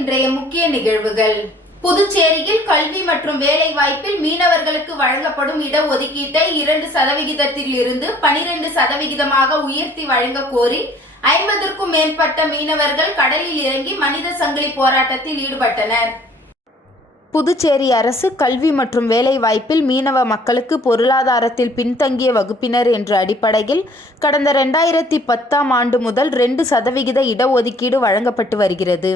இன்றைய முக்கிய நிகழ்வுகள். புதுச்சேரியில் கல்வி மற்றும் வேலை வாய்ப்பில் மீனவர்களுக்கு வழங்கப்படும் இடஒதுக்கீட்டை 2% இருந்து 12% உயர்த்தி வழங்க கோரி 50க்கும் மேற்பட்ட மீனவர்கள் கடலில் இறங்கி மனித சங்கிலி போராட்டத்தில் ஈடுபட்டனர். புதுச்சேரி அரசு கல்வி மற்றும் வேலை வாய்ப்பில் மீனவ மக்களுக்கு பொருளாதாரத்தில் பின்தங்கிய வகுப்பினர் என்ற அடிப்படையில் கடந்த 2010ஆம் ஆண்டு முதல் 2% இடஒதுக்கீடு வழங்கப்பட்டு வருகிறது.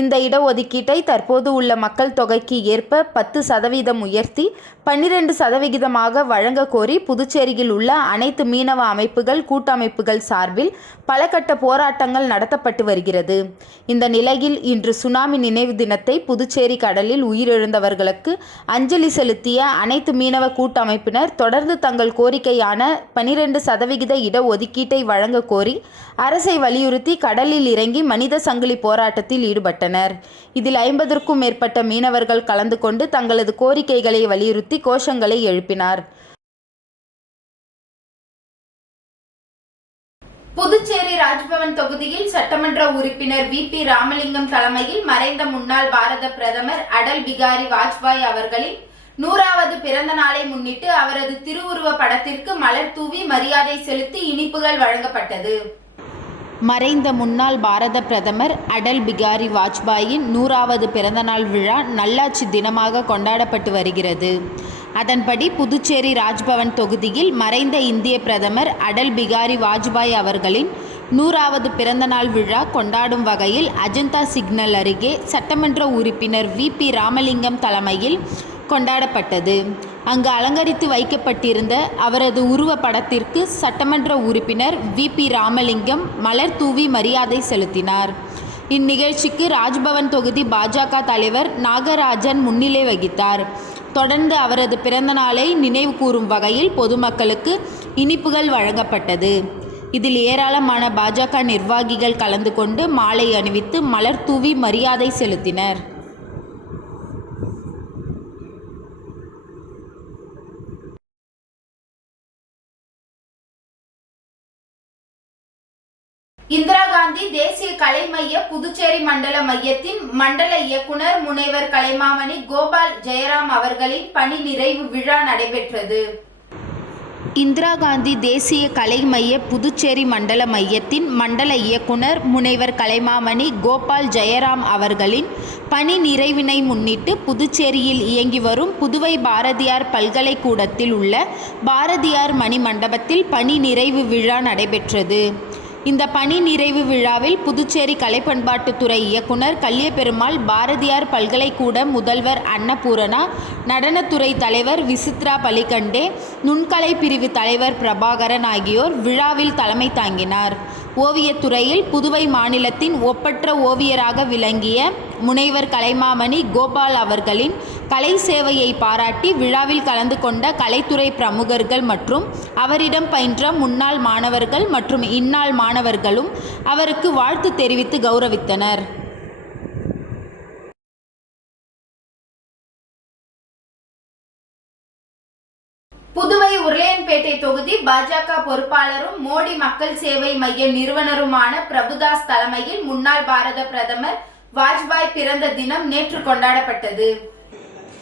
இந்த இடஒதுக்கீட்டை தற்போது உள்ள மக்கள் தொகைக்கு ஏற்ப 10% உயர்த்தி 12% வழங்க கோரி புதுச்சேரியில் உள்ள அனைத்து மீனவ அமைப்புகள் கூட்டமைப்புகள் சார்பில் பல கட்ட போராட்டங்கள் நடத்தப்பட்டு வருகிறது. இந்த நிலையில் இன்று சுனாமி நினைவு தினத்தை புதுச்சேரி கடலில் உயிரிழந்தவர்களுக்கு அஞ்சலி செலுத்திய அனைத்து மீனவ கூட்டமைப்பினர் தொடர்ந்து தங்கள் கோரிக்கையான 12% இடஒதுக்கீட்டை வழங்க கோரி அரசை வலியுறுத்தி கடலில் இறங்கி மனித சங்கிலி போராட்டத்தில் ஈடுபட்டனர். இதில் 50க்கும் மேற்பட்ட மீனவர்கள் கலந்து கொண்டு தங்களது கோரிக்கைகளை வலியுறுத்தி கோஷங்களை எழுப்பினார். புதுச்சேரி ராஜ்பவன் தொகுதியில் சட்டமன்ற உறுப்பினர் வி.பி. ராமலிங்கம் தலைமையில் மறைந்த முன்னாள் பாரத பிரதமர் அடல் பிகாரி வாஜ்பாய் அவர்களின் 100வது பிறந்த நாளை முன்னிட்டு அவரது திருவுருவ படத்திற்கு மலர் தூவி மரியாதை செலுத்தி இனிப்புகள் வழங்கப்பட்டது. மறைந்த முன்னாள் பாரத பிரதமர் அடல் பிகாரி வாஜ்பாயின் 100வது பிறந்தநாள் விழா நல்லாட்சி தினமாக கொண்டாடப்பட்டு வருகிறது. அதன்படி புதுச்சேரி ராஜ்பவன் தொகுதியில் மறைந்த இந்திய பிரதமர் அடல் பிகாரி வாஜ்பாய் அவர்களின் 100வது பிறந்தநாள் விழா கொண்டாடும் வகையில் அஜந்தா சிக்னல் அருகே சட்டமன்ற உறுப்பினர் வி.பி. ராமலிங்கம் தலைமையில் கொண்டாடப்பட்டது. அங்கு அலங்கரித்து வைக்கப்பட்டிருந்த அவரது உருவ படத்திற்கு சட்டமன்ற உறுப்பினர் வி.பி. ராமலிங்கம் மலர் தூவி மரியாதை செலுத்தினார். இந்நிகழ்ச்சிக்கு ராஜ்பவன் தொகுதி பாஜக தலைவர் நாகராஜன் முன்னிலை வகித்தார். தொடர்ந்து அவரது பிறந்த நாளை நினைவு கூறும் வகையில் பொதுமக்களுக்கு இனிப்புகள் வழங்கப்பட்டது. இதில் ஏராளமான பாஜக நிர்வாகிகள் கலந்து கொண்டு மாலை அணிவித்து மலர் தூவி மரியாதை செலுத்தினர். இந்திரா காந்தி தேசிய கலை மைய புதுச்சேரி மண்டல மையத்தின் மண்டல இயக்குனர் முனைவர் கலைமாமணி கோபால் ஜெயராம் அவர்களின் பணி நிறைவு விழா நடைபெற்றது. இந்திரா காந்தி தேசிய கலை மைய புதுச்சேரி மண்டல மையத்தின் மண்டல இயக்குனர் முனைவர் கலைமாமணி கோபால் ஜெயராம் அவர்களின் பணி நிறைவினை முன்னிட்டு புதுச்சேரியில் இயங்கி வரும் புதுவை பாரதியார் பல்கலைக்கூடத்தில் உள்ள பாரதியார் மணி மண்டபத்தில் பணி நிறைவு விழா நடைபெற்றது. இந்த பணி நிறைவு விழாவில் புதுச்சேரி கலைப்பண்பாட்டுத்துறை இயக்குனர் கல்லியபெருமாள், பாரதியார் பல்கலைக்கூட முதல்வர் அன்னபூரணா, நடனத்துறை தலைவர் விசித்ரா பலிகண்டே, நுண்கலை பிரிவு தலைவர் பிரபாகரன் ஆகியோர் விழாவில் தலைமை தாங்கினார். ஓவியத்துறையில் புதுவை மாநிலத்தின் ஒப்பற்ற ஓவியராக விளங்கிய முனைவர் கலைமாமணி கோபால் அவர்களின் கலை சேவையை பாராட்டி விழாவில் கலந்து கொண்ட கலைத்துறை பிரமுகர்கள் மற்றும் அவரிடம் பயின்ற முன்னாள் மாணவர்கள் மற்றும் இந்நாள் மாணவர்களும் அவருக்கு வாழ்த்து தெரிவித்து கௌரவித்தனர். புதுவை உருளையன்பேட்டை தொகுதி பாஜக பொறுப்பாளரும் மோடி மக்கள் சேவை மைய நிறுவனருமான பிரபுதாஸ் தலைமையில் முன்னாள் பாரத பிரதமர் வாஜ்பாய் பிறந்த தினம் நேற்று கொண்டாடப்பட்டது.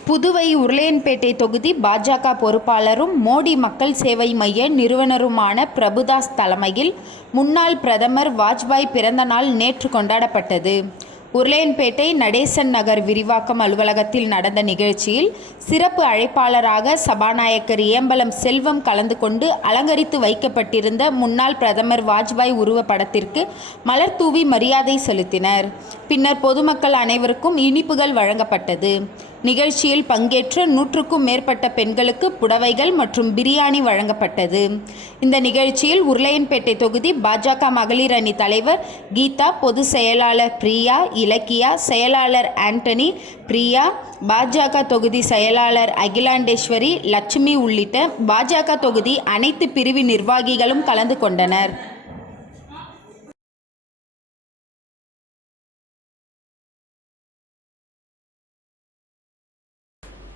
புதுவை உருளையன்பேட்டை தொகுதி பாஜக பொறுப்பாளரும் மோடி மக்கள் சேவை மைய நிறுவனருமான பிரபுதாஸ் தலைமையில் முன்னாள் பிரதமர் வாஜ்பாய் பிறந்த நாள் நேற்று கொண்டாடப்பட்டது. உருளையன்பேட்டை நடேசன் நகர் விரிவாக்கம் அலுவலகத்தில் நடந்த நிகழ்ச்சியில் சிறப்பு அழைப்பாளராக சபாநாயகர் ஏம்பலம் செல்வம் கலந்து கொண்டு அலங்கரித்து வைக்கப்பட்டிருந்த முன்னாள் பிரதமர் வாஜ்பாய் உருவ படத்திற்கு மலர் தூவி மரியாதை செலுத்தினர். பின்னர் பொதுமக்கள் அனைவருக்கும் இனிப்புகள் வழங்கப்பட்டது. நிகழ்ச்சியில் பங்கேற்ற 100க்கும் மேற்பட்ட பெண்களுக்கு புடவைகள் மற்றும் பிரியாணி வழங்கப்பட்டது. இந்த நிகழ்ச்சியில் உருளையன்பேட்டை தொகுதி பாஜக மகளிர் அணி தலைவர் கீதா, பொதுச் செயலாளர் பிரியா, இலக்கியா, செயலாளர் ஆண்டனி, பிரியா, பாஜக தொகுதி செயலாளர் அகிலாண்டேஸ்வரி, லட்சுமி உள்ளிட்ட பாஜக தொகுதி அனைத்து பிரிவு நிர்வாகிகளும் கலந்து கொண்டனர்.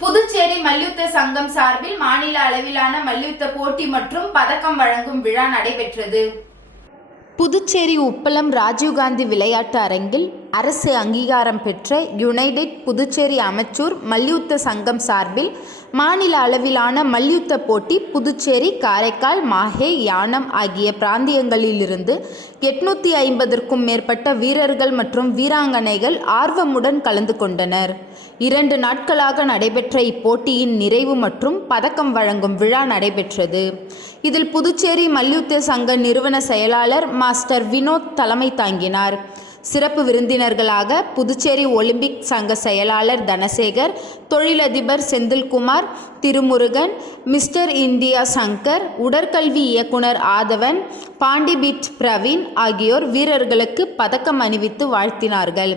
புதுச்சேரி மல்யுத்த சங்கம் சார்பில் மாநில அளவிலான மல்யுத்த போட்டி மற்றும் பதக்கம் வழங்கும் விழா நடைபெற்றது. புதுச்சேரி உப்பளம் ராஜீவ்காந்தி விளையாட்டு அரங்கில் அரசு அங்கீகாரம் பெற்ற யுனைடெட் புதுச்சேரி அமெச்சூர் மல்யுத்த சங்கம் சார்பில் மாநில அளவிலான மல்யுத்த போட்டி புதுச்சேரி, காரைக்கால், மாஹே, யானம் ஆகிய பிராந்தியங்களிலிருந்து 850க்கும் மேற்பட்ட வீரர்கள் மற்றும் வீராங்கனைகள் ஆர்வமுடன் கலந்து கொண்டனர். 2 நாட்களாக நடைபெற்ற இப்போட்டியின் நிறைவு மற்றும் பதக்கம் வழங்கும் விழா நடைபெற்றது. இதில் புதுச்சேரி மல்யுத்த சங்க நிறுவன செயலாளர் மாஸ்டர் வினோத் தலைமை தாங்கினார். சிறப்பு விருந்தினர்களாக புதுச்சேரி ஒலிம்பிக் சங்க செயலாளர் தனசேகர், தொழிலதிபர் செந்தில்குமார், திருமுருகன், மிஸ்டர் இந்தியா சங்கர், உடற்கல்வி இயக்குனர் ஆதவன், பாண்டிபிட் பிரவீன் ஆகியோர் வீரர்களுக்கு பதக்கம் அணிவித்து வாழ்த்தினார்கள்.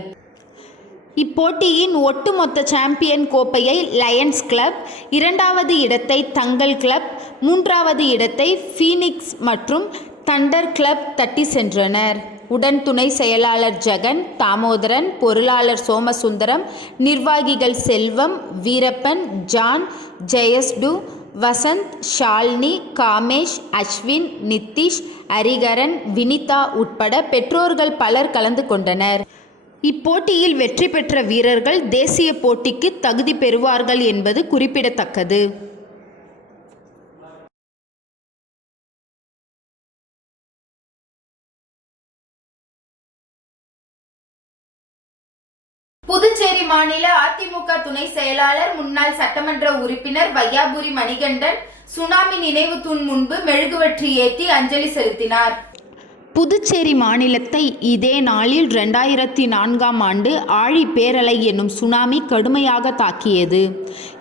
இப்போட்டியின் ஒட்டுமொத்த சாம்பியன் கோப்பையை லயன்ஸ் கிளப், 2வது இடத்தை தங்கல் கிளப், 3வது இடத்தை ஃபீனிக்ஸ் மற்றும் தண்டர் கிளப் தட்டி சென்றனர். உடன் துணை செயலாளர் ஜெகன், தாமோதரன், பொருளாளர் சோமசுந்தரம், நிர்வாகிகள் செல்வம், வீரப்பன், ஜான், ஜெயஸ்டு, வசந்த், ஷால்னி, காமேஷ், அஸ்வின், நித்திஷ், ஹரிகரன், வினிதா உட்பட பெற்றோர்கள் பலர் கலந்து கொண்டனர். இப்போட்டியில் வெற்றி பெற்ற வீரர்கள் தேசிய போட்டிக்கு தகுதி பெறுவார்கள் என்பது குறிப்பிடத்தக்கது. புதுச்சேரி மாநில அதிமுக துணை செயலாளர், முன்னாள் சட்டமன்ற உறுப்பினர் வையாபுரி மணிகண்டன் சுனாமி நினைவு தூண் முன்பு மெழுகுவர்த்தி ஏற்றி அஞ்சலி செலுத்தினார். புதுச்சேரி மாநிலத்தை இதே நாளில் 2004ஆம் ஆண்டு ஆழி பேரலை என்னும் சுனாமி கடுமையாக தாக்கியது.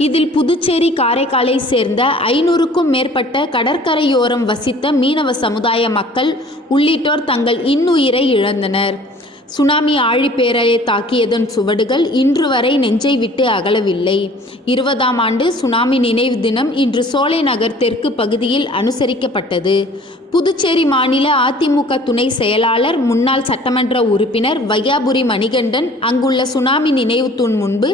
இதில் புதுச்சேரி, காரைக்காலை சேர்ந்த 500க்கும் மேற்பட்ட கடற்கரையோரம் வசித்த மீனவ சமுதாய மக்கள் உள்ளிட்டோர் தங்கள் இன்னுயிரை இழந்தனர். சுனாமி ஆழிப்பேரலை தாக்கியதன் சுவடுகள் இன்று வரை நெஞ்சை விட்டு அகலவில்லை. 20ஆம் ஆண்டு சுனாமி நினைவு தினம் இன்று சோலை நகர் தெற்கு பகுதியில் அனுசரிக்கப்பட்டது. புதுச்சேரி மாநில அதிமுக துணை செயலாளர், முன்னாள் சட்டமன்ற உறுப்பினர் வையாபுரி மணிகண்டன் அங்குள்ள சுனாமி நினைவு தூண் முன்பு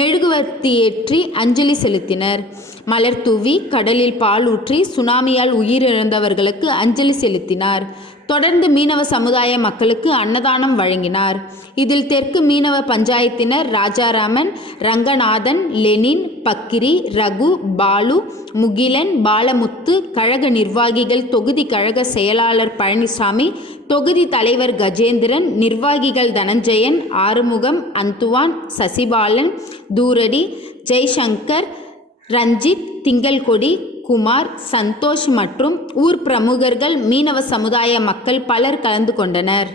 மெழுகுவர்த்தி ஏற்றி அஞ்சலி செலுத்தினர். மலர் தூவி, கடலில் பால் ஊற்றி சுனாமியால் உயிரிழந்தவர்களுக்கு அஞ்சலி செலுத்தினார். தொடர்ந்து மீனவ சமுதாய மக்களுக்கு அன்னதானம் வழங்கினார். இதில் தெற்கு மீனவ பஞ்சாயத்தினர் ராஜாராமன், ரங்கநாதன், லெனின், பக்கிரி, ரகு, பாலு, முகிலன், பாலமுத்து, கழக நிர்வாகிகள், தொகுதி கழக செயலாளர் பழனிசாமி, தொகுதி தலைவர் கஜேந்திரன், நிர்வாகிகள் தனஞ்சயன், ஆறுமுகம், அந்துவான், சசிபாலன், தூரடி, ஜெய்சங்கர், ரஞ்சித், திங்கள்கொடி, குமார், சந்தோஷ் மற்றும் ஊர் பிரமுகர்கள், மீனவ சமுதாய மக்கள் பலர் கலந்து கொண்டனர்.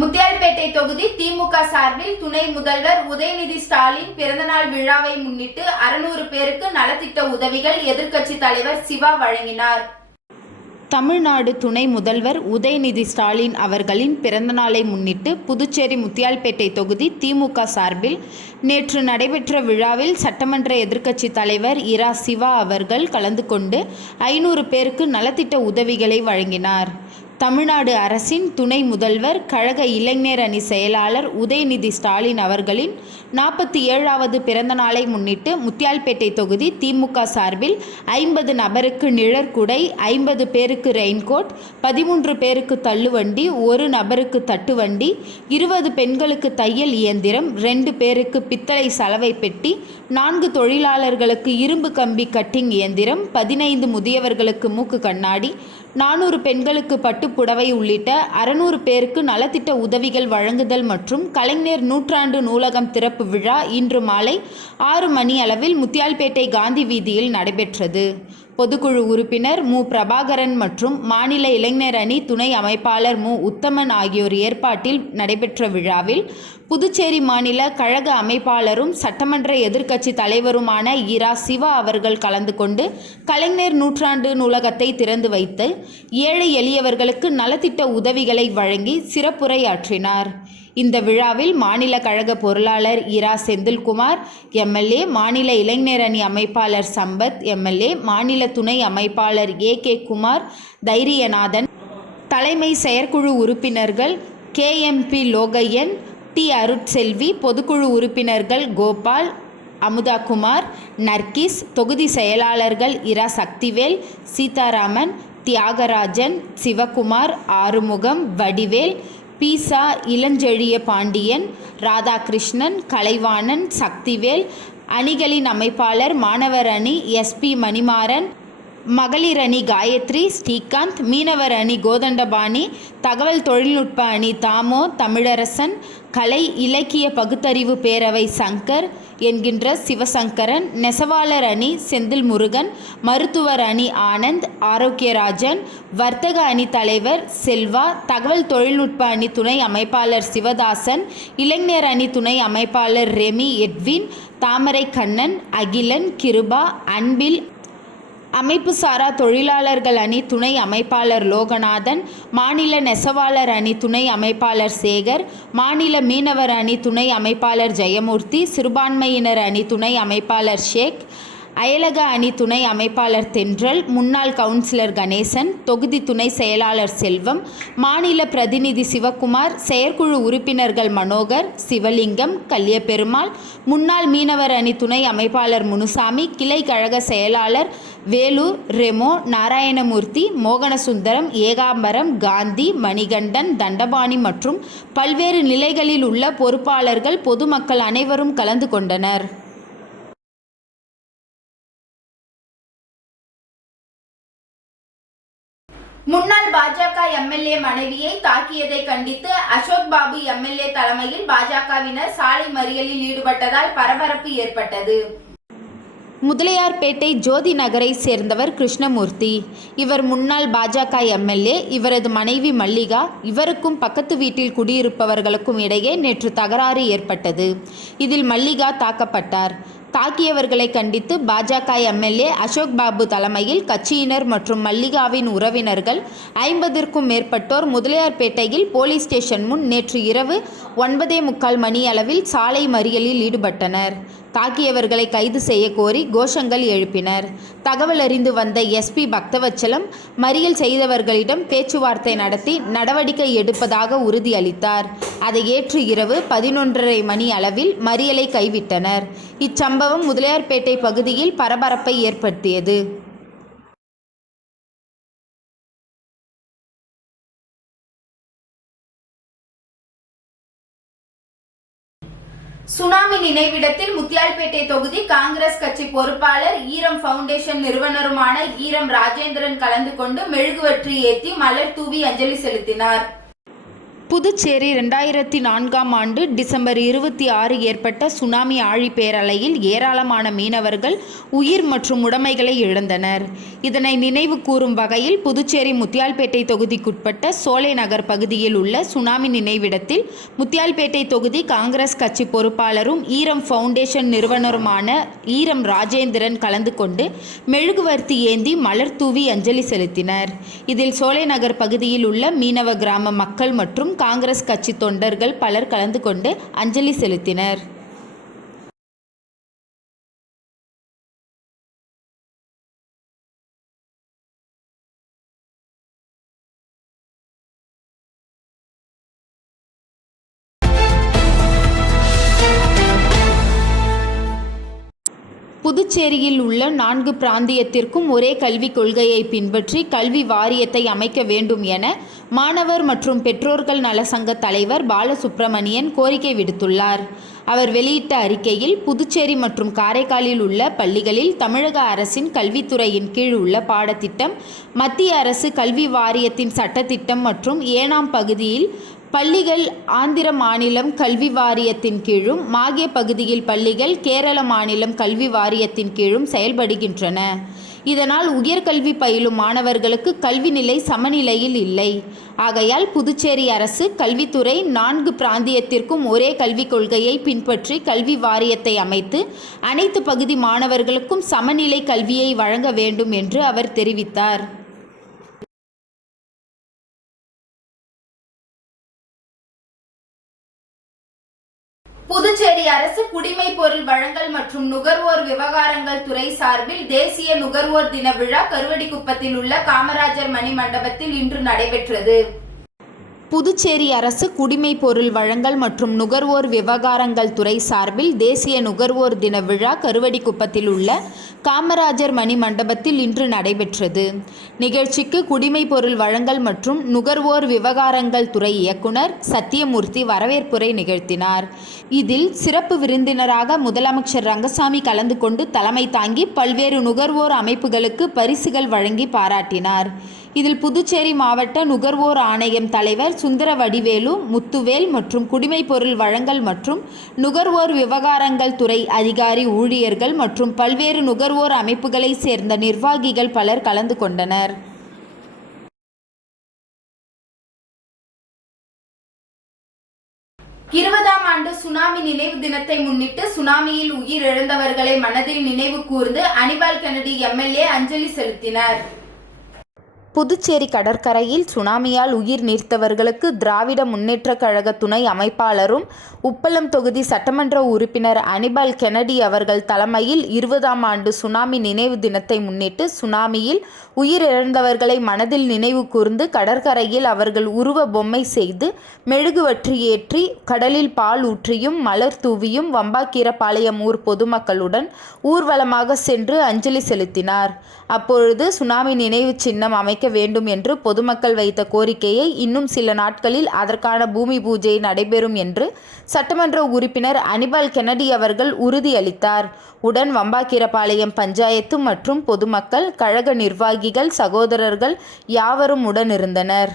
முத்தியால்பேட்டை தொகுதி திமுக சார்பில் துணை முதல்வர் உதயநிதி ஸ்டாலின் பிறந்தநாள் விழாவை முன்னிட்டு 600 பேருக்கு நலத்திட்ட உதவிகள் எதிர்க்கட்சி தலைவர் சிவா வழங்கினார். தமிழ்நாடு துணை முதல்வர் உதயநிதி ஸ்டாலின் அவர்களின் பிறந்தநாளை முன்னிட்டு புதுச்சேரி முத்தியால்பேட்டை தொகுதி திமுக சார்பில் நேற்று நடைபெற்ற விழாவில் சட்டமன்ற எதிர்க்கட்சி தலைவர் இரா சிவா அவர்கள் கலந்து கொண்டு 500 பேருக்கு நலத்திட்ட உதவிகளை வழங்கினார். தமிழ்நாடு அரசின் துணை முதல்வர், கழக இளைஞர் அணி செயலாளர் உதயநிதி ஸ்டாலின் அவர்களின் 47வது பிறந்த நாளை முன்னிட்டு முத்தியால்பேட்டை தொகுதி திமுக சார்பில் 50 நபருக்கு நிழற்குடை, 50 பேருக்கு ரெயின்கோட், 13 பேருக்கு தள்ளுவண்டி, 1 நபருக்கு தட்டுவண்டி, 20 பெண்களுக்கு தையல் இயந்திரம், 2 பேருக்கு பித்தளை சலவை பெட்டி, 4 தொழிலாளர்களுக்கு இரும்பு கம்பி கட்டிங் இயந்திரம், 15 முதியவர்களுக்கு மூக்கு கண்ணாடி, 400 பெண்களுக்கு பட்டுப்புடவை உள்ளிட்ட 600 பேருக்கு நலத்திட்ட உதவிகள் வழங்குதல் மற்றும் கலைஞர் நூற்றாண்டு நூலகம் திறப்பு விழா இன்று மாலை 6 மணி அளவில் முத்தியால்பேட்டை காந்தி வீதியில் நடைபெற்றது. பொதுக்குழு உறுப்பினர் மு. பிரபாகரன் மற்றும் மாநில இளைஞர் அணி துணை அமைப்பாளர் மு. உத்தமன் ஆகியோர் ஏற்பாட்டில் நடைபெற்ற விழாவில் புதுச்சேரி மாநில கழக அமைப்பாளரும் சட்டமன்ற எதிர்க்கட்சி தலைவருமான இரா சிவா அவர்கள் கலந்து கொண்டு கலைஞர் நூற்றாண்டு நூலகத்தை திறந்து வைத்து ஏழை எளியவர்களுக்கு நலத்திட்ட உதவிகளை வழங்கி சிறப்புரையாற்றினார். இந்த விழாவில் மாநில கழக பொருளாளர் இரா செந்தில்குமார் எம்எல்ஏ, மாநில இளைஞர் அணி அமைப்பாளர் சம்பத் எம்எல்ஏ, மாநில துணை அமைப்பாளர் ஏ.கே. குமார், தைரியநாதன், தலைமை செயற்குழு உறுப்பினர்கள் KMP லோகையன், டி. அருட்செல்வி, பொதுக்குழு உறுப்பினர்கள் கோபால், அமுதா குமார், நர்கிஸ், தொகுதி செயலாளர்கள் இரா சக்திவேல், சீதாராமன், தியாகராஜன், சிவகுமார், ஆறுமுகம், வடிவேல், பீசா, இளஞ்செழிய பாண்டியன், ராதாகிருஷ்ணன், கலைவாணன், சக்திவேல், அணிகளின் அமைப்பாளர் மாணவர் அணி எஸ்பி மணிமாறன், மகளிர் அணி காயத்ரி, ஸ்ரீகாந்த், மீனவர் அணி கோதண்டபாணி, தகவல் தொழில்நுட்ப அணி தாமோ, தமிழரசன், கலை இலக்கிய பகுத்தறிவு பேரவை சங்கர் என்கின்ற சிவசங்கரன், நெசவாளர் அணி செந்தில் முருகன், மருத்துவர் அணி ஆனந்த், ஆரோக்கியராஜன், வர்த்தக அணி தலைவர் செல்வா, தகவல் தொழில்நுட்ப அணி துணை அமைப்பாளர் சிவதாசன், இளைஞர் அணி துணை அமைப்பாளர் ரெமி எட்வின், தாமரை கண்ணன், அகிலன், கிருபா, அன்பில், அமைப்பு சாரா தொழிலாளர்கள் அணி துணை அமைப்பாளர் லோகநாதன், மாநில நெசவாளர் அணி துணை அமைப்பாளர் சேகர், மாநில மீனவர் அணி துணை அமைப்பாளர் ஜெயமூர்த்தி, சிறுபான்மையினர் அணி துணை அமைப்பாளர் ஷேக், அயலக அணி துணை அமைப்பாளர் தென்றல், முன்னாள் கவுன்சிலர் கணேசன், தொகுதி துணை செயலாளர் செல்வம், மாநில பிரதிநிதி சிவகுமார், செயற்குழு உறுப்பினர்கள் மனோகர், சிவலிங்கம், கல்யபெருமாள், முன்னாள் மீனவர் அணி துணை அமைப்பாளர் முனுசாமி, கிளை கழக செயலாளர் வேலூர், ரெமோ, நாராயணமூர்த்தி, மோகனசுந்தரம், ஏகாம்பரம், காந்தி, மணிகண்டன், தண்டபாணி மற்றும் பல்வேறு நிலைகளில் உள்ள பொறுப்பாளர்கள், பொதுமக்கள் அனைவரும் கலந்து கொண்டனர். முன்னாள் பாஜக எம்எல்ஏ மனைவியை தாக்கியதை கண்டித்து அசோக் பாபு எம்எல்ஏ தலைமையில் பாஜகவினர் சாலை மறியலில் ஈடுபட்டதால் பரபரப்பு ஏற்பட்டது. முதலியார்பேட்டை ஜோதி நகரை சேர்ந்தவர் கிருஷ்ணமூர்த்தி. இவர் முன்னாள் பாஜக எம்எல்ஏ. இவரது மனைவி மல்லிகா. இவருக்கும் பக்கத்து வீட்டில் குடியிருப்பவர்களுக்கும் இடையே நேற்று தகராறு ஏற்பட்டது. இதில் மல்லிகா தாக்கப்பட்டார். தாக்கியவர்களை கண்டித்து பாஜக எம்எல்ஏ அசோக் பாபு தலைமையில் கட்சியினர் மற்றும் மல்லிகாவின் உறவினர்கள் 50க்கும் மேற்பட்டோர் முதலியார்பேட்டையில் போலீஸ் ஸ்டேஷன் முன் நேற்று இரவு 9:45 மணியளவில் சாலை மறியலில் ஈடுபட்டனர். தாக்கியவர்களை கைது செய்ய கோரி கோஷங்கள் எழுப்பினர். தகவல் அறிந்து வந்த எஸ்பி பக்தவச்சலம் மறியல் செய்தவர்களிடம் பேச்சுவார்த்தை நடத்தி நடவடிக்கை எடுப்பதாக உறுதியளித்தார். அதை ஏற்று இரவு 11:30 மணி அளவில் மறியலை கைவிட்டனர். இச்சம்பவம் முதலியார்பேட்டை பகுதியில் பரபரப்பை ஏற்படுத்தியது. சுனாமி நினைவிடத்தில் முத்தியால்பேட்டை தொகுதி காங்கிரஸ் கட்சி பொறுப்பாளர் ஈரம் பவுண்டேஷன் நிறுவனருமான ஈரம் ராஜேந்திரன் கலந்து கொண்டு மெழுகுவர்த்தி ஏற்றி மலர் தூவி அஞ்சலி செலுத்தினார். புதுச்சேரி 2004ஆம் ஆண்டு டிசம்பர் 26 ஏற்பட்ட சுனாமி ஆழிப்பேரலையில் ஏராளமான மீனவர்கள் உயிர் மற்றும் உடைமைகளை இழந்தனர். இதனை நினைவு கூறும் வகையில் புதுச்சேரி முத்தியால்பேட்டை தொகுதிக்குட்பட்ட சோலை நகர் பகுதியில் உள்ள சுனாமி நினைவிடத்தில் முத்தியால்பேட்டை தொகுதி காங்கிரஸ் கட்சி பொறுப்பாளரும் ஈரம் பவுண்டேஷன் நிறுவனருமான ஈரம் ராஜேந்திரன் கலந்து கொண்டு மெழுகுவர்த்தி ஏந்தி மலர் தூவி அஞ்சலி செலுத்தினர். இதில் சோலை நகர் பகுதியில் உள்ள மீனவ கிராம மக்கள் மற்றும் காங்கிரஸ் கட்சி தொண்டர்கள் பலர் கலந்து கொண்டு அஞ்சலி செலுத்தினர். புதுச்சேரியில் உள்ள 4 பிராந்தியத்திற்கும் ஒரே கல்விக் கொள்கையை பின்பற்றி கல்வி வாரியத்தை அமைக்க வேண்டும் என மாணவர் மற்றும் பெற்றோர்கள் நலசங்க தலைவர் பாலசுப்ரமணியன் கோரிக்கை விடுத்துள்ளார். அவர் வெளியிட்ட அறிக்கையில் புதுச்சேரி மற்றும் காரைக்காலில் உள்ள பள்ளிகளில் தமிழக அரசின் கல்வித்துறையின் கீழ் உள்ள பாடத்திட்டம், மத்திய அரசு கல்வி வாரியத்தின் சட்டத்திட்டம் மற்றும் ஏனாம் பகுதியில் பள்ளிகள் ஆந்திர மாநிலம் கல்வி வாரியத்தின் கீழும், மாகே பகுதியில் பள்ளிகள் கேரள மாநிலம் கல்வி வாரியத்தின் கீழும் செயல்படுகின்றன. இதனால் உயர்கல்வி பயிலும் மாணவர்களுக்கு கல்வி நிலை சமநிலையில் இல்லை. ஆகையால் புதுச்சேரி அரசு கல்வித்துறை 4 பிராந்தியத்திற்கும் ஒரே கல்விக் கொள்கையை பின்பற்றி கல்வி வாரியத்தை அமைத்து அனைத்து பகுதி மாணவர்களுக்கும் சமநிலை கல்வியை வழங்க வேண்டும் என்று அவர் தெரிவித்தார். புதுச்சேரி அரசு குடிமைப் பொருள் வழங்கல் மற்றும் நுகர்வோர் விவகாரங்கள் துறை சார்பில் தேசிய நுகர்வோர் தின விழா கருவடிக்குப்பத்தில் உள்ள காமராஜர் மணி மண்டபத்தில் இன்று நடைபெற்றது. புதுச்சேரி அரசு குடிமைப் பொருள் வழங்கல் மற்றும் நுகர்வோர் விவகாரங்கள் துறை சார்பில் தேசிய நுகர்வோர் தின விழா கருவடிக்குப்பத்தில் உள்ள காமராஜர் மணி மண்டபத்தில் இன்று நடைபெற்றது. நிகழ்ச்சிக்கு குடிமைப் பொருள் வழங்கல் மற்றும் நுகர்வோர் விவகாரங்கள் துறை இயக்குனர் சத்தியமூர்த்தி வரவேற்புரை நிகழ்த்தினார். இதில் சிறப்பு விருந்தினராக முதலமைச்சர் ரங்கசாமி கலந்து கொண்டு தலைமை தாங்கி பல்வேறு நுகர்வோர் அமைப்புகளுக்கு பரிசுகள் வழங்கி பாராட்டினார். இதில் புதுச்சேரி மாவட்ட நுகர்வோர் ஆணையம் தலைவர் சுந்தரவடிவேலு, முத்துவேல் மற்றும் குடிமைப் பொருள் வழங்கல் மற்றும் நுகர்வோர் விவகாரங்கள் துறை அதிகாரி, ஊழியர்கள் மற்றும் பல்வேறு நுகர்வோர் அமைப்புகளை சேர்ந்த நிர்வாகிகள் பலர் கலந்து கொண்டனர். இருபதாம் ஆண்டு சுனாமி நினைவு தினத்தை முன்னிட்டு சுனாமியில் உயிரிழந்தவர்களை மனதில் நினைவு கூர்ந்து அனிபால் கென்னடி எம்எல்ஏ அஞ்சலி செலுத்தினார். புதுச்சேரி கடற்கரையில் சுனாமியால் உயிர் நீத்தவர்களுக்கு திராவிட முன்னேற்றக் கழக துணை அமைப்பாளரும் உப்பளம் தொகுதி சட்டமன்ற உறுப்பினர் அனிபால் கென்னடி அவர்கள் தலைமையில் 20ஆம் ஆண்டு சுனாமி நினைவு தினத்தை முன்னிட்டு சுனாமியில் உயிரிழந்தவர்களை மனதில் நினைவு கூர்ந்து கடற்கரையில் அவர்கள் உருவ பொம்மை செய்து மெழுகுவற்றி ஏற்றி கடலில் பால் ஊற்றியும் மலர் தூவியும் வம்பாக்கீரபாளையம் ஊர் பொதுமக்களுடன் ஊர்வலமாக சென்று அஞ்சலி செலுத்தினார். அப்பொழுது சுனாமி நினைவு சின்னம் அமைக்க வேண்டும் என்று பொதுமக்கள் வைத்த கோரிக்கையை இன்னும் சில நாட்களில் அதற்கான பூமி பூஜை நடைபெறும் என்று சட்டமன்ற உறுப்பினர் அனிபால் கென்னடி அவர்கள் உறுதியளித்தார். உடன் வம்பாக்கீரபாளையம் பஞ்சாயத்து மற்றும் பொதுமக்கள், கழக நிர்வாகிகள், சகோதரர்கள் யாவரும் உடனிருந்தனர்.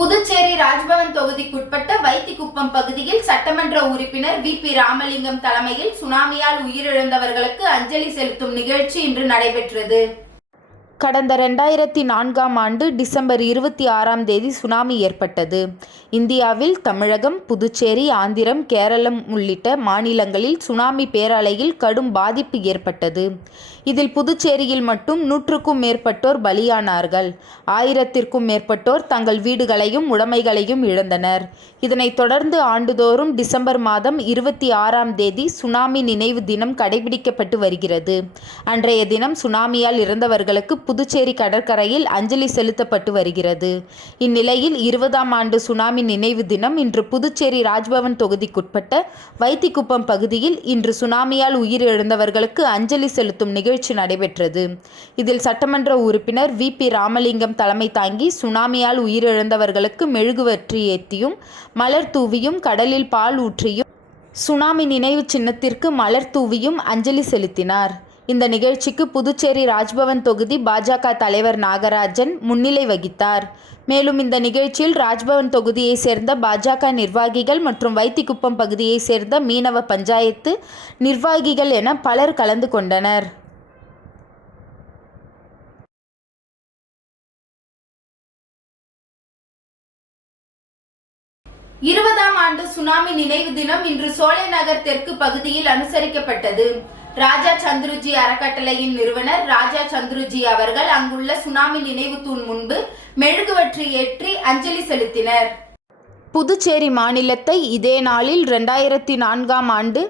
புதுச்சேரி ராஜ்பவன் தொகுதிக்குட்பட்ட வைத்திக்குப்பம் பகுதியில் சட்டமன்ற உறுப்பினர் வி.பி. ராமலிங்கம் தலைமையில் சுனாமியால் உயிரிழந்தவர்களுக்கு அஞ்சலி செலுத்தும் நிகழ்ச்சி இன்று நடைபெற்றது. கடந்த 2004ஆம் ஆண்டு டிசம்பர் 26ஆம் தேதி சுனாமி ஏற்பட்டது. இந்தியாவில் தமிழகம், புதுச்சேரி, ஆந்திரம், கேரளம் உள்ளிட்ட மாநிலங்களில் சுனாமி பேரலையில் கடும் பாதிப்பு ஏற்பட்டது. இதில் புதுச்சேரியில் மட்டும் 100க்கும் மேற்பட்டோர் பலியானார்கள். 1000த்திற்கும் மேற்பட்டோர் தங்கள் வீடுகளையும் உடைமைகளையும் இழந்தனர். இதனைத் தொடர்ந்து ஆண்டுதோறும் டிசம்பர் மாதம் 26ஆம் தேதி சுனாமி நினைவு தினம் கடைபிடிக்கப்பட்டு வருகிறது. அன்றைய தினம் சுனாமியால் இறந்தவர்களுக்கு புதுச்சேரி கடற்கரையில் அஞ்சலி செலுத்தப்பட்டு வருகிறது. இந்நிலையில் 20ஆம் ஆண்டு சுனாமி நினைவு தினம் இன்று புதுச்சேரி ராஜ்பவன் தொகுதிக்குட்பட்ட வைத்திக்குப்பம் பகுதியில் இன்று சுனாமியால் உயிரிழந்தவர்களுக்கு அஞ்சலி செலுத்தும் நிகழ்ச்சி நடைபெற்றது. இதில் சட்டமன்ற உறுப்பினர் வி.பி. ராமலிங்கம் தலைமை தாங்கி சுனாமியால் உயிரிழந்தவர்களுக்கு மெழுகுவற்றி ஏற்றியும் மலர் தூவியும் கடலில் பால் ஊற்றியும் சுனாமி நினைவு சின்னத்திற்கு மலர் தூவியும் அஞ்சலி செலுத்தினார். இந்த நிகழ்ச்சிக்கு புதுச்சேரி ராஜ்பவன் தொகுதி பாஜக தலைவர் நாகராஜன் முன்னிலை வகித்தார். மேலும் இந்த நிகழ்ச்சியில் ராஜ்பவன் தொகுதியை சேர்ந்த பாஜக நிர்வாகிகள் மற்றும் வைத்திக்குப்பம் பகுதியை சேர்ந்த மீனவ பஞ்சாயத்து நிர்வாகிகள் என பலர் கலந்து கொண்டனர். இருபதாம் ஆண்டு சுனாமி நினைவு தினம் இன்று சோலைநகர் தெற்கு பகுதியில் அனுசரிக்கப்பட்டது. ராஜா சந்துருஜி அறக்கட்டளையின் நிறுவனர் ராஜா சந்துருஜி அவர்கள் அங்குள்ள சுனாமி நினைவு தூண் முன்பு மெழுகுவர்த்தி ஏற்றி அஞ்சலி செலுத்தினர். புதுச்சேரி மாநிலத்தை இதே நாளில் 2004ஆம் ஆண்டு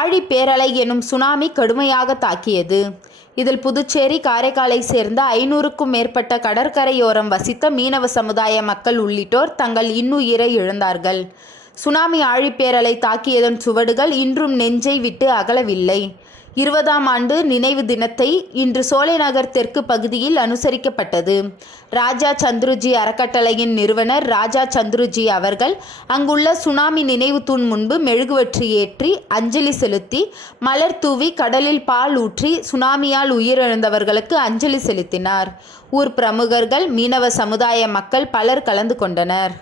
ஆழி பேரலை எனும் சுனாமி கடுமையாக தாக்கியது. இதில் புதுச்சேரி, காரைக்காலை சேர்ந்த 500க்கும் மேற்பட்ட கடற்கரையோரம் வசித்த மீனவ சமுதாய மக்கள் உள்ளிட்டோர் தங்கள் இன்னுயிரை இழந்தார்கள். சுனாமி ஆழிப்பேரலை தாக்கியதன் சுவடுகள் இன்றும் நெஞ்சை விட்டு அகலவில்லை. 20ஆம் ஆண்டு நினைவு தினத்தை இன்று சோலைநகர் தெற்கு பகுதியில் அனுசரிக்கப்பட்டது. ராஜா சந்துருஜி அறக்கட்டளையின் நிறுவனர் ராஜா சந்துருஜி அவர்கள் அங்குள்ள சுனாமி நினைவு தூண் முன்பு மெழுகுவர்த்தி ஏற்றி அஞ்சலி செலுத்தி மலர் தூவி கடலில் பால் ஊற்றி சுனாமியால் உயிரிழந்தவர்களுக்கு அஞ்சலி செலுத்தினார். ஊர் பிரமுகர்கள், மீனவ சமுதாய மக்கள் பலர் கலந்து கொண்டனர்.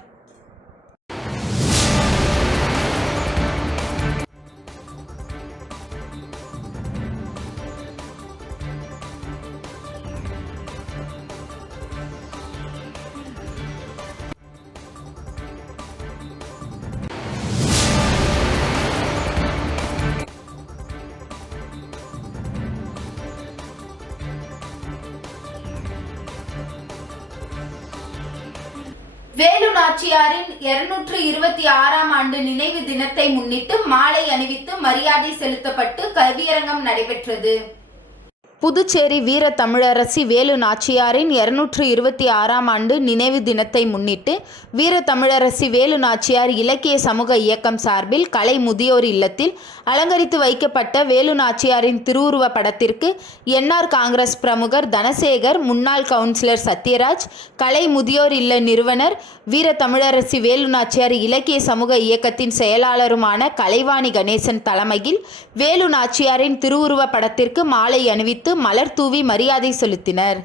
வேலு நாச்சியாரின் 226ஆம் ஆண்டு நினைவு தினத்தை முன்னிட்டு மாலை அணிவித்து மரியாதை செலுத்தப்பட்டு கவியரங்கம் நடைபெற்றது. புதுச்சேரி வீர தமிழரசி வேலு நாச்சியாரின் 226ஆம் ஆண்டு நினைவு தினத்தை முன்னிட்டு வீர தமிழரசி வேலு நாச்சியார் இலக்கிய சமூக இயக்கம் சார்பில் கலை முதியோர் இல்லத்தில் அலங்கரித்து வைக்கப்பட்ட வேலு நாச்சியாரின் திருவுருவ படத்திற்கு என்ஆர் காங்கிரஸ் பிரமுகர் தனசேகர், முன்னாள் கவுன்சிலர் சத்யராஜ், கலை முதியோர் இல்ல நிறுவனர் வீர தமிழரசி வேலு நாச்சியார் இலக்கிய சமூக இயக்கத்தின் செயலாளருமான கலைவாணி கணேசன் தலைமையில் வேலு நாச்சியாரின் திருவுருவ படத்திற்கு மாலை அணிவித்து மலர் தூவி மரியாதை செலுத்தினர்.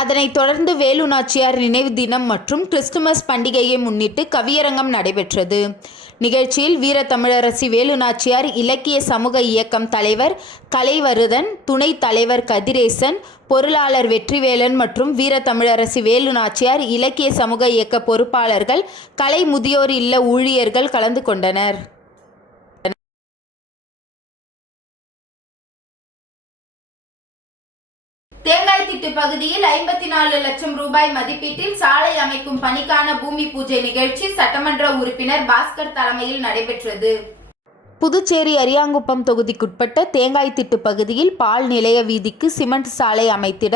அதனைத் தொடர்ந்து வேலு நாச்சியார் நினைவு தினம் மற்றும் கிறிஸ்துமஸ் பண்டிகையை முன்னிட்டு கவியரங்கம் நடைபெற்றது. நிகழ்ச்சியில் வீர தமிழரசி வேலு நாச்சியார் இலக்கிய சமூக இயக்கம் தலைவர் கலைவருதன், துணைத் தலைவர் கதிரேசன், பொருளாளர் வெற்றிவேலன் மற்றும் வீர தமிழரசி வேலு நாச்சியார் இலக்கிய சமூக இயக்க பொறுப்பாளர்கள், கலை முதியோர் இல்ல ஊழியர்கள் கலந்து கொண்டனர். தேங்காய்திட்டு பகுதியில் 54 லட்சம் ரூபாய் மதிப்பீட்டில் சாலை அமைக்கும் பணிக்கான பூமி பூஜை நிகழ்ச்சி சட்டமன்ற உறுப்பினர் பாஸ்கர் தலைமையில் நடைபெற்றது. புதுச்சேரி அரியாங்குப்பம் தொகுதிக்குட்பட்ட தேங்காய்திட்டு பகுதியில் பால் நிலைய வீதிக்கு சிமெண்ட் சாலை அமைத்திட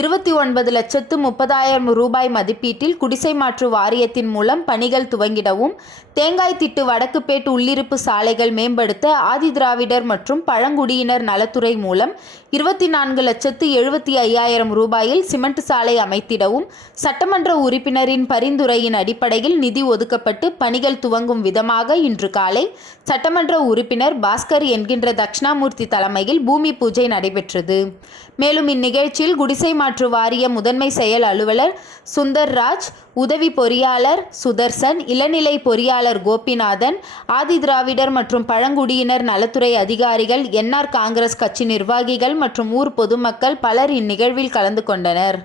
29,30,000 ரூபாய் மதிப்பீட்டில் குடிசை மாற்று வாரியத்தின் மூலம் பணிகள் துவங்கிடவும், தேங்காய்திட்டு வடக்குப்பேட் உள்ளிருப்பு சாலைகள் மேம்படுத்த ஆதிதிராவிடர் மற்றும் பழங்குடியினர் நலத்துறை மூலம் 24,75,000 ரூபாயில் சிமெண்ட் சாலை அமைத்திடவும் சட்டமன்ற உறுப்பினரின் பரிந்துரையின் அடிப்படையில் நிதி ஒதுக்கப்பட்டு பணிகள் துவங்கும் விதமாக இன்று காலை சட்டமன்ற உறுப்பினர் பாஸ்கர் என்கின்ற தட்சிணாமூர்த்தி தலைமையில் பூமி பூஜை நடைபெற்றது. மேலும் இந்நிகழ்ச்சியில் குடிசை மாற்று வாரிய முதன்மை செயல் அலுவலர் சுந்தர்ராஜ், உதவி பொறியாளர் சுதர்சன், இளநிலை பொறியாளர் கோபிநாதன், ஆதிதிராவிடர் மற்றும் பழங்குடியினர் நலத்துறை அதிகாரிகள், என்ஆர் காங்கிரஸ் கட்சி நிர்வாகிகள் மற்றும் ஊர் பொதுமக்கள் பலர் இந்நிகழ்வில் கலந்து கொண்டனர்.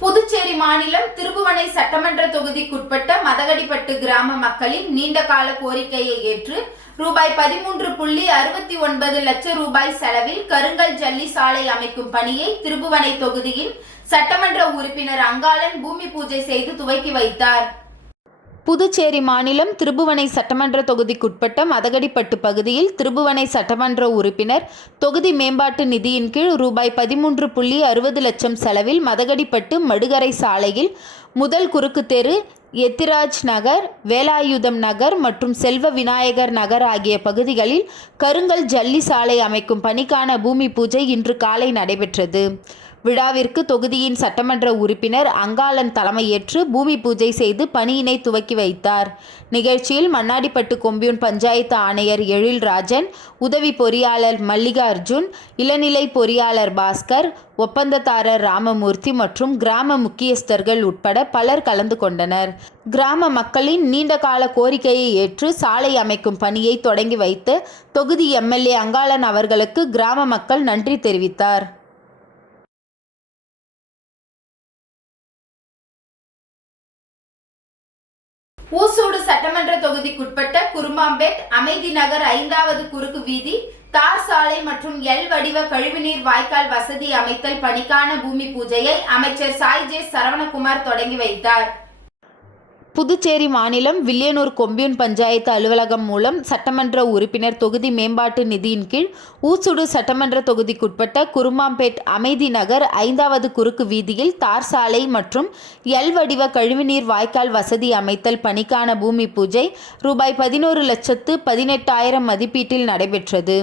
புதுச்சேரி மாநிலம் திருபுவனை சட்டமன்ற தொகுதிக்குட்பட்ட மதகடிப்பட்டு கிராம மக்களின் நீண்டகால கோரிக்கையை ஏற்று ரூபாய் 13.69 லட்சம் ரூபாய் செலவில் கருங்கல் ஜல்லி சாலை அமைக்கும் பணியை திருபுவனை தொகுதியின் சட்டமன்ற உறுப்பினர் அங்காளன் பூமி பூஜை செய்து துவக்கி வைத்தார். புதுச்சேரி மாநிலம் திருபுவனை சட்டமன்ற தொகுதிக்குட்பட்ட மதகடிப்பட்டு பகுதியில் திருபுவனை சட்டமன்ற உறுப்பினர் தொகுதி மேம்பாட்டு நிதியின் கீழ் ரூபாய் 13.60 லட்சம் செலவில் மதகடிப்பட்டு மடுகரை சாலையில் முதல் குறுக்கு தெரு, எத்திராஜ் நகர், வேலாயுதம் நகர் மற்றும் செல்வ விநாயகர் நகர் ஆகிய பகுதிகளில் கருங்கல் ஜல்லி சாலை அமைக்கும் பணிக்கான பூமி பூஜை இன்று காலை நடைபெற்றது. விழாவிற்கு தொகுதியின் சட்டமன்ற உறுப்பினர் அங்காளன் தலைமையேற்று பூமி பூஜை செய்து பணியினை துவக்கி வைத்தார். நிகழ்ச்சியில் மண்ணாடிப்பட்டு கொம்யூன் பஞ்சாயத்து ஆணையர் எழில்ராஜன், உதவி பொறியாளர் மல்லிகா அர்ஜுன், இளநிலை பொறியாளர் பாஸ்கர், ஒப்பந்ததாரர் ராமமூர்த்தி மற்றும் கிராம முக்கியஸ்தர்கள் உட்பட பலர் கலந்து கொண்டனர். கிராம மக்களின் நீண்டகால கோரிக்கையை ஏற்று சாலை அமைக்கும் பணியை தொடங்கி வைத்து தொகுதி எம்எல்ஏ அங்காளன் அவர்களுக்கு கிராம மக்கள் நன்றி தெரிவித்தார். ஊசூடு சட்டமன்ற தொகுதிக்குட்பட்ட குருமாம்பேட், அமைதி நகர் 5வது குறுக்கு வீதி, தார் சாலை மற்றும் எல் வடிவ கழிவுநீர் வாய்க்கால் வசதி அமைத்தல் பணிக்கான பூமி பூஜையை அமைச்சர் சாய் ஜே சரவணகுமார் தொடங்கி வைத்தார். புதுச்சேரி மாநிலம் வில்லியனூர் கொம்யூன் பஞ்சாயத்து அலுவலகம் மூலம் சட்டமன்ற உறுப்பினர் தொகுதி மேம்பாட்டு நிதியின் கீழ் ஊசுடு சட்டமன்ற தொகுதிக்குட்பட்ட குருமாம்பேட், அமைதி நகர் 5வது குறுக்கு வீதியில் தார் சாலை மற்றும் எல் வடிவ கழிவுநீர் வாய்க்கால் வசதி அமைத்தல் பணிக்கான பூமி பூஜை ரூபாய் 11,18,000 மதிப்பீட்டில் நடைபெற்றது.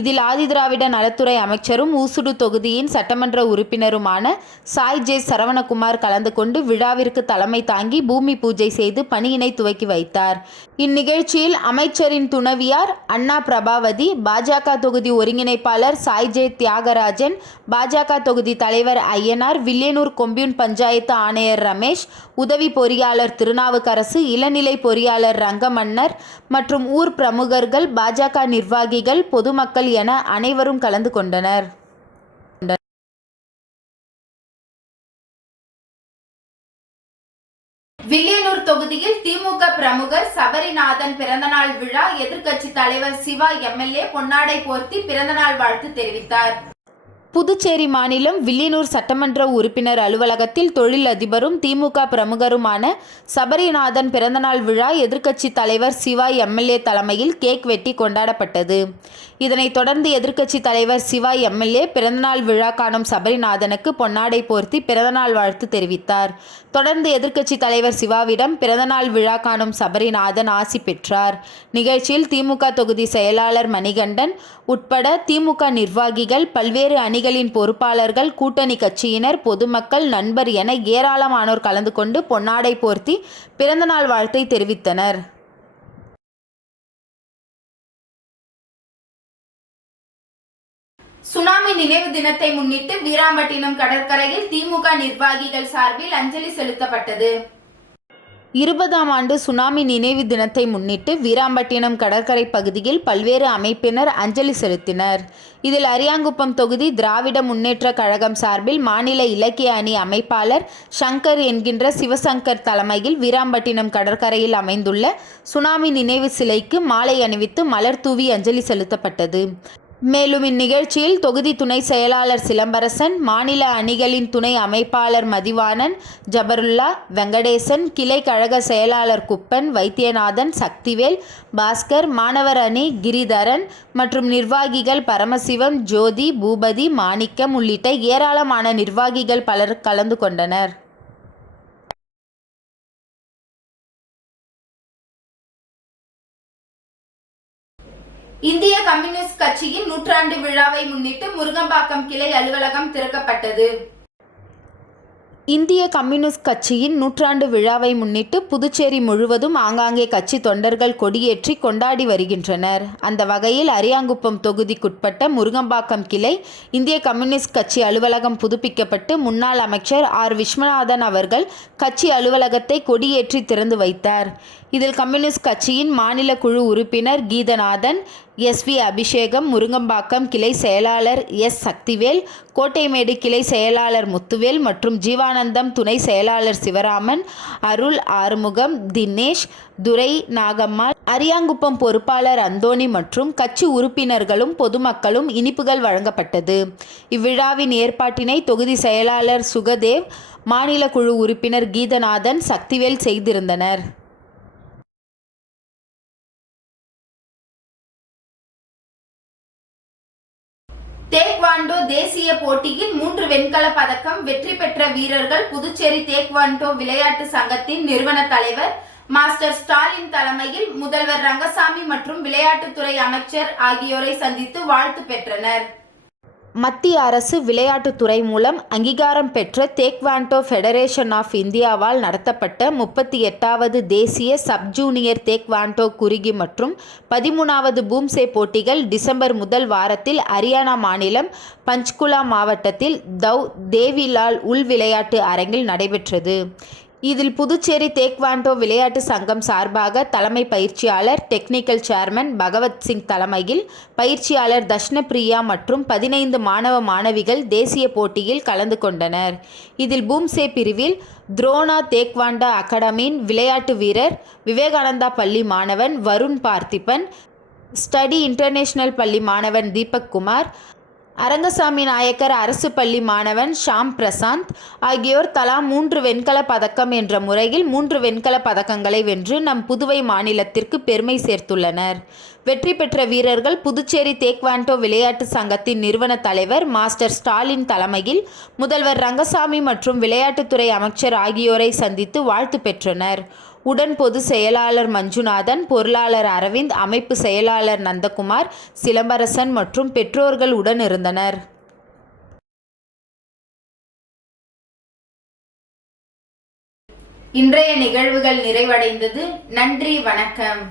இதில் ஆதிதிராவிட நலத்துறை அமைச்சரும் ஊசுடு தொகுதியின் சட்டமன்ற உறுப்பினருமான சாய் ஜே சரவணகுமார் கலந்து கொண்டு விழாவிற்கு தலைமை தாங்கி பூமி பூஜை செய்து பணியினை துவக்கி வைத்தார். இந்நிகழ்ச்சியில் அமைச்சரின் துணைவியார் அண்ணா பிரபாவதி, பாஜக தொகுதி ஒருங்கிணைப்பாளர் சாய் ஜே தியாகராஜன், பாஜக தொகுதி தலைவர் ஐயனார், வில்லியனூர் கொம்யூன் பஞ்சாயத்து ஆணையர் ரமேஷ், உதவி பொறியாளர் திருநாவுக்கரசு, இளநிலை பொறியாளர் ரங்கமன்னர் மற்றும் ஊர் பிரமுகர்கள், பாஜக நிர்வாகிகள், பொதுமக்கள் என அனைவரும் கலந்து கொண்டனர். வில்லியனூர் தொகுதியில் திமுக பிரமுகர் சபரிநாதன் பிறந்தநாள் விழா எதிர்க்கட்சி தலைவர் சிவா எம்எல்ஏ பொன்னாடை போர்த்தி பிறந்தநாள் வாழ்த்து தெரிவித்தார். புதுச்சேரி மாநிலம் வில்லியனூர் சட்டமன்ற உறுப்பினர் அலுவலகத்தில் தொழில் அதிபரும் திமுக பிரமுகருமான சபரிநாதன் பிறந்தநாள் விழா எதிர்க்கட்சி தலைவர் சிவா எம்எல்ஏ தலைமையில் கேக் வெட்டி கொண்டாடப்பட்டது. இதனைத் தொடர்ந்து எதிர்க்கட்சி தலைவர் சிவா எம்எல்ஏ பிறந்தநாள் விழா காணும் சபரிநாதனுக்கு பொன்னாடை போர்த்தி பிறந்தநாள் வாழ்த்து தெரிவித்தார். தொடர்ந்து எதிர்க்கட்சி தலைவர் சிவாவிடம் பிறந்தநாள் விழா காணும் சபரிநாதன் ஆசி பெற்றார். நிகழ்ச்சியில் திமுக தொகுதி செயலாளர் மணிகண்டன் உட்பட திமுக நிர்வாகிகள், பல்வேறு அணிகளின் பொறுப்பாளர்கள், கூட்டணி கட்சியினர், பொதுமக்கள், நண்பர் என ஏராளமானோர் கலந்து கொண்டு பொன்னாடை போர்த்தி பிறந்தநாள் வாழ்த்தை தெரிவித்தனர். சுனாமி நினைவு தினத்தை முன்னிட்டு வீராம்பட்டினம் கடற்கரையில் திமுக நிர்வாகிகள் சார்பில் அஞ்சலி செலுத்தப்பட்டது. 20ஆம் ஆண்டு சுனாமி நினைவு தினத்தை முன்னிட்டு வீராம்பட்டினம் கடற்கரை பகுதியில் பல்வேறு அமைப்பினர் அஞ்சலி செலுத்தினர். இதில் அரியாங்குப்பம் தொகுதி திராவிட முன்னேற்ற கழகம் சார்பில் மாநில இலக்கிய அணி அமைப்பாளர் சங்கர் என்கின்ற சிவசங்கர் தலைமையில் வீராம்பட்டினம் கடற்கரையில் அமைந்துள்ள சுனாமி நினைவு சிலைக்கு மாலை அணிவித்து மலர் தூவி அஞ்சலி செலுத்தப்பட்டது. மேலும் இந்நிகழ்ச்சியில் தொகுதி துணை செயலாளர் சிலம்பரசன், மாநில அணிகளின் துணை அமைப்பாளர் மதிவாணன், ஜபருல்லா, வெங்கடேசன், கிளை கழக செயலாளர் குப்பன், வைத்தியநாதன், சக்திவேல், பாஸ்கர், மாணவர் அணி கிரிதரன் மற்றும் நிர்வாகிகள் பரமசிவம், ஜோதி, பூபதி, மாணிக்கம் உள்ளிட்ட ஏராளமான நிர்வாகிகள் பலர் கலந்து கொண்டனர். இந்திய கம்யூனிஸ்ட் கட்சியின் 100ஆண்டு விழாவை முன்னிட்டு முருங்கம்பாக்கம் கிளை அலுவலகம் திறக்கப்பட்டது. இந்திய கம்யூனிஸ்ட் கட்சியின் 100ஆண்டு விழாவை முன்னிட்டு புதுச்சேரி முழுவதும் ஆங்காங்கே கட்சி தொண்டர்கள் கொடியேற்றி கொண்டாடி வருகின்றனர். அந்த வகையில் அரியாங்குப்பம் தொகுதிக்குட்பட்ட முருங்கம்பாக்கம் கிளை இந்திய கம்யூனிஸ்ட் கட்சி அலுவலகம் புதுப்பிக்கப்பட்டு முன்னாள் அமைச்சர் ஆர். விஸ்வநாதன் அவர்கள் கட்சி அலுவலகத்தை கொடியேற்றி திறந்து வைத்தார். இதில் கம்யூனிஸ்ட் கட்சியின் மாநில குழு உறுப்பினர் கீதநாதன், எஸ்.வி. அபிஷேகம், முருங்கம்பாக்கம் கிளை செயலாளர் எஸ். சக்திவேல், கோட்டைமேடு கிளை செயலாளர் முத்துவேல் மற்றும் ஜீவானந்தம் துணை செயலாளர் சிவராமன், அருள், ஆறுமுகம், தினேஷ், துரை, நாகம்மாள், அரியாங்குப்பம் பொறுப்பாளர் அந்தோணி மற்றும் கட்சி உறுப்பினர்களும் பொதுமக்களும் இனிப்புகள் வழங்கப்பட்டது. இவ்விழாவின் ஏற்பாட்டினை தொகுதி செயலாளர் சுகதேவ், மாநில குழு உறுப்பினர் கீதநாதன், சக்திவேல் செய்திருந்தனர். தேக்வாண்டோ தேசிய போட்டியில் 3 வெண்கல பதக்கம் வெற்றி பெற்ற வீரர்கள் புதுச்சேரி தேக்வாண்டோ விளையாட்டு சங்கத்தின் நிறுவன தலைவர் மாஸ்டர் ஸ்டாலின் தலைமையில் முதல்வர் ரங்கசாமி மற்றும் விளையாட்டுத்துறை அமைச்சர் ஆகியோரை சந்தித்து வாழ்த்து பெற்றனர். மத்திய அரசு விளையாட்டுத்துறை மூலம் அங்கீகாரம் பெற்ற தேக்வாண்டோ ஃபெடரேஷன் ஆஃப் இந்தியாவால் நடத்தப்பட்ட 38வது தேசிய சப் ஜூனியர் தேக்வாண்டோ குறுகி மற்றும் 13வது பூம்சே போட்டிகள் டிசம்பர் முதல் வாரத்தில் ஹரியானா மாநிலம் பஞ்ச்குலா மாவட்டத்தில் தேவிலால் உள் விளையாட்டு அரங்கில் நடைபெற்றது. இதில் புதுச்சேரி தேக்வாண்டோ விளையாட்டு சங்கம் சார்பாக தலைமை பயிற்சியாளர் டெக்னிக்கல் சேர்மன் பகவத் சிங் தலைமையில் பயிற்சியாளர் தர்ஷனப்பிரியா மற்றும் 15 மாணவ மாணவிகள் தேசிய போட்டியில் கலந்து கொண்டனர். இதில் பூம்சே பிரிவில் துரோணா தேக்வாண்டோ அகாடமியின் விளையாட்டு வீரர், விவேகானந்தா பள்ளி மாணவன் வருண் பார்த்திபன், ஸ்டடி இன்டர்நேஷனல் பள்ளி மாணவன் தீபக் குமார், அரங்கசாமி நாயக்கர் அரசு பள்ளி மாணவன் ஷாம் பிரசாந்த் ஆகியோர் தலா 3 வெண்கலப் பதக்கம் என்ற முறையில் 3 வெண்கலப் பதக்கங்களை வென்று நம் புதுவை மாநிலத்திற்கு பெருமை சேர்த்துள்ளனர். வெற்றி பெற்ற வீரர்கள் புதுச்சேரி தேக்வாண்டோ விளையாட்டு சங்கத்தின் நிறுவன தலைவர் மாஸ்டர் ஸ்டாலின் தலைமையில் முதல்வர் ரங்கசாமி மற்றும் விளையாட்டுத்துறை அமைச்சர் ஆகியோரை சந்தித்து வாழ்த்து பெற்றனர். உடன் பொதுச் செயலாளர் மஞ்சுநாதன், பொருளாளர் அரவிந்த், அமைப்பு செயலாளர் நந்தகுமார், சிலம்பரசன் மற்றும் பெற்றோர்கள் உடன் இருந்தனர். இன்றைய நிகழ்வுகள் நிறைவடைந்தது. நன்றி, வணக்கம்.